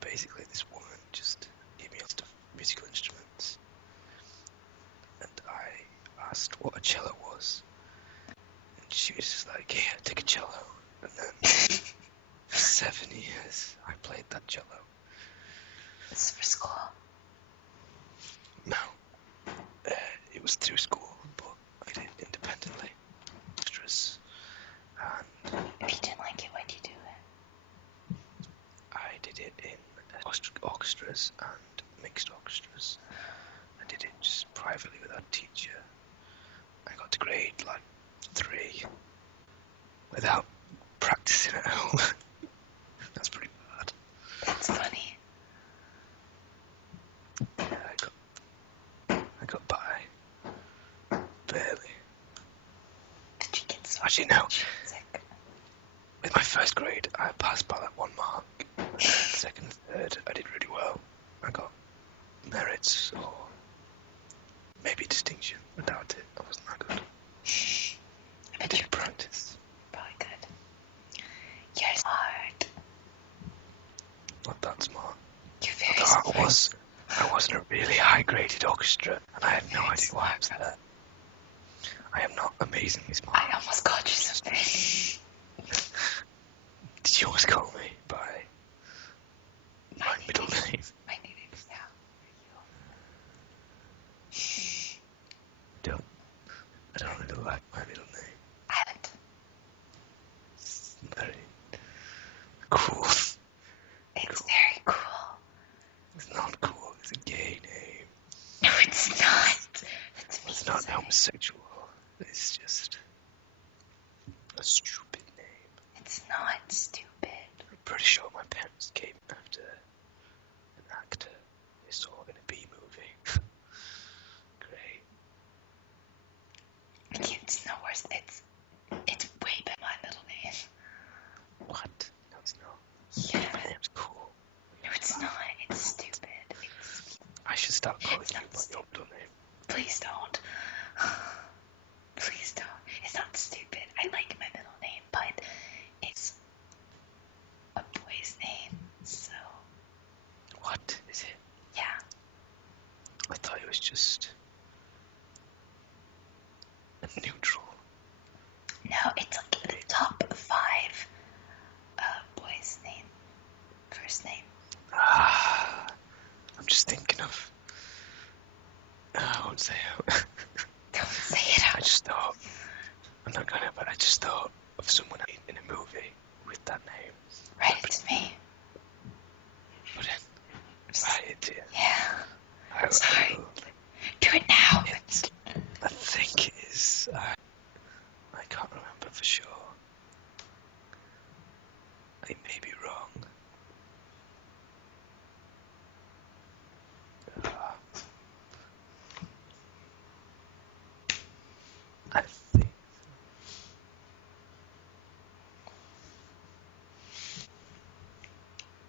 Basically, this woman just gave me a list of musical instruments, and I asked what a cello was, and she was just like, "Here, take a cello." And then for 7 years, I played that cello. This is for school. No, it was through school, but I did it independently. Extras, and If you didn't like it, why'd you do it? I did it in orchestras and mixed orchestras. I did it just privately with our teacher. I got to grade like 3 without practicing at home. That's pretty bad. That's funny. Yeah, I got by. Barely. Did you get so Actually, no. sick? With my first grade, I passed by like 1 mark. And then second and third, I did really well. I got merits or maybe distinction. I doubt it. I wasn't that good. I did practice. Probably good. You're smart. Not that smart. You're very Although smart. I was in a really high graded orchestra and I had no idea why I was there. I am not amazingly smart. I almost called you something. Did you always call me by my middle name? My name is I don't really like my middle name. I haven't. It's very cool. It's very cool. It's not cool. It's a gay name. No, it's not. It's me. It's not homosexual. It's just a stupid name. It's not stupid. I'm pretty sure my parents came after an actor they saw in a B movie. Great. It's no worse. It's way better my middle name. What? No, it's not. Yeah. My name's cool. No, it's not. It's stupid. I should start calling It's you not by your middle name. Please don't. Please don't. It's not stupid. I like my middle name, but it's a boy's name, so What is it? yeah. I thought it was just a neutral. No, it's like the top 5 boys' name. First name. I'm just thinking of. I won't say it. Don't say it I out. just thought. I'm not gonna, but I just thought of someone in a movie with that name. Write it to me. But then, right, it did. Yeah. I Sorry. will. Do it now. I think it is. I can't remember for sure. I may be wrong. I think.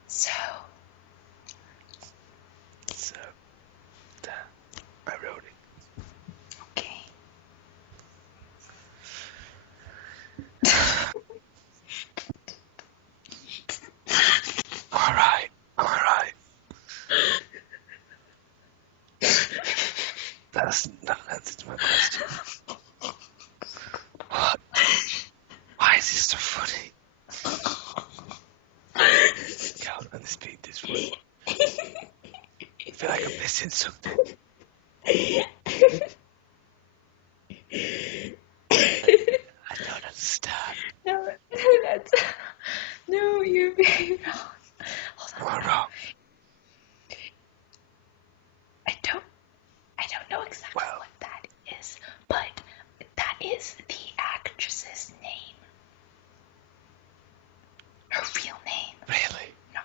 So, So, there. I wrote it. okay. Alright. this one. I feel like I'm missing something. I don't understand. No, that's... No, you're being wrong. Hold on. Am I wrong? I don't know exactly what that is, but that is the actress's name. Her real name. Really? No,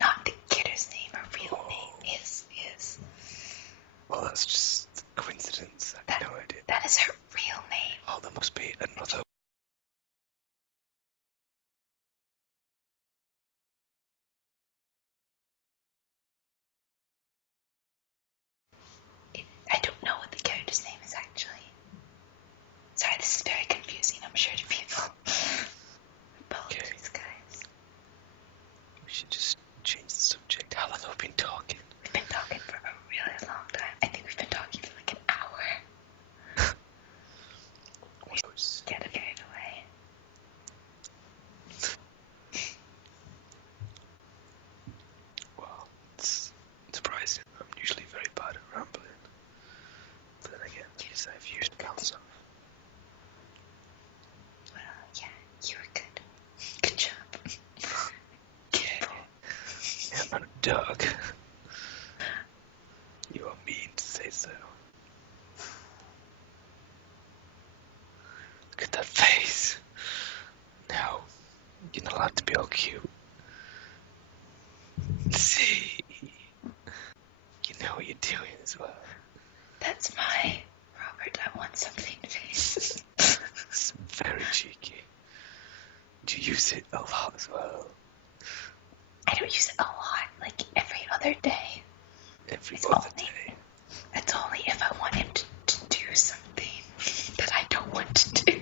not the kidder's name. Her real name is. Well, that's just coincidence. I have no idea. That is her real name. Oh, there must be another. I don't know what the character's name is actually. Sorry, this is very confusing, I'm sure, to people. Apologies, guys. We should just change the subject. How long have we been talking? We've been talking for a really long time. I think we've been talking for like an hour. We get carried away. Well, it's surprising. I'm usually very bad at rambling. But then again, yes, I've used counts of. Well, yeah, you were good. Good job. Yeah, I'm not a dog. You are mean to say so. Look at that face. No, you're not allowed to be all cute. See, you know what you're doing as well. That's my Robert, I want something face. It's very cheeky. Do you use it a lot as well? I don't use it a lot, like every other day. Every It's other only- day. It's only if I want him to do something that I don't want to do.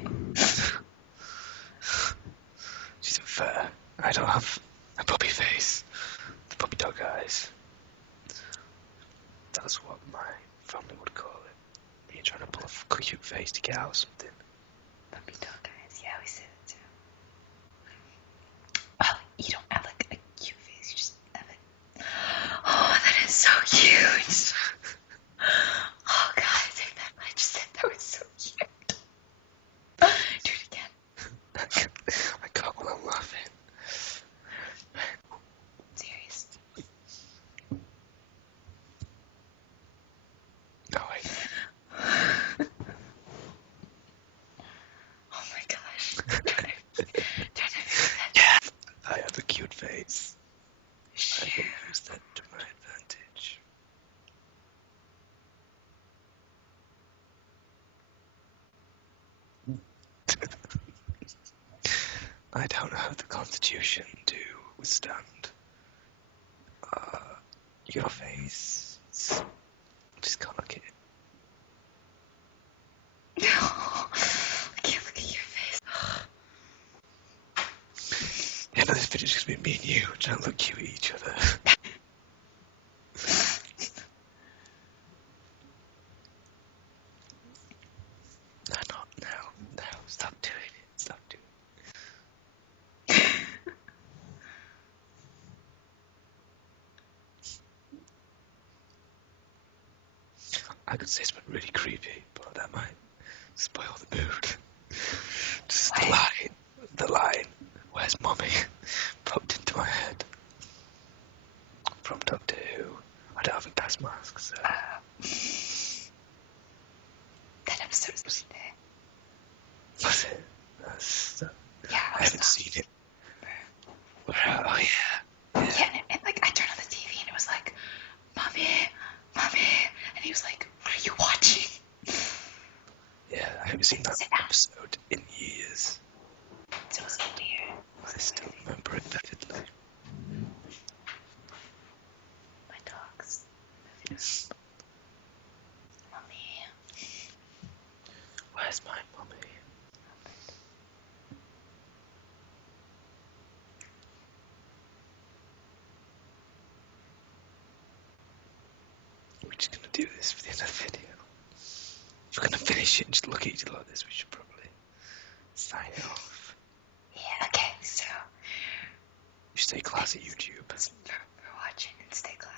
Which isn't fair. I don't have a puppy face. The puppy dog eyes. That's what my family would call it. You're trying to pull a cute face to get out something. Puppy dog eyes, yeah, we say that too. Well, you don't have like a cute face, you just have it. Oh, that is so cute. Oh god, I just said that was so cute. Do it again. I can't while I'm laughing. Serious. No, wait. Oh my gosh. Trying to fix that. Yeah, I have a cute face. I will use that to my advantage. I don't have the constitution to withstand your face. Just can't look at it. No, I can't look at your face. Yeah, no, this video's just been me and you trying to look cute at each other. No, stop doing it. Stop doing it. I could say something really creepy, but that might spoil the mood. Just the line, where's Mummy? Popped into my head. From Doctor Who. I don't have a gas mask, so... That episode was there. Was it? Yeah, I haven't seen it. Oh, yeah. Yeah, and like I turned on the TV and it was like, Mommy, and he was like, what are you watching? Yeah, I haven't seen that episode in years. So it was weird. I still remember it vividly. My dogs. Mommy. Where's my mummy? We're just gonna do this for the end of the video. If we're gonna finish it and just look at each other like this, we should probably sign it off. Yeah, okay, so You stay classy, YouTube. for watching. stay close.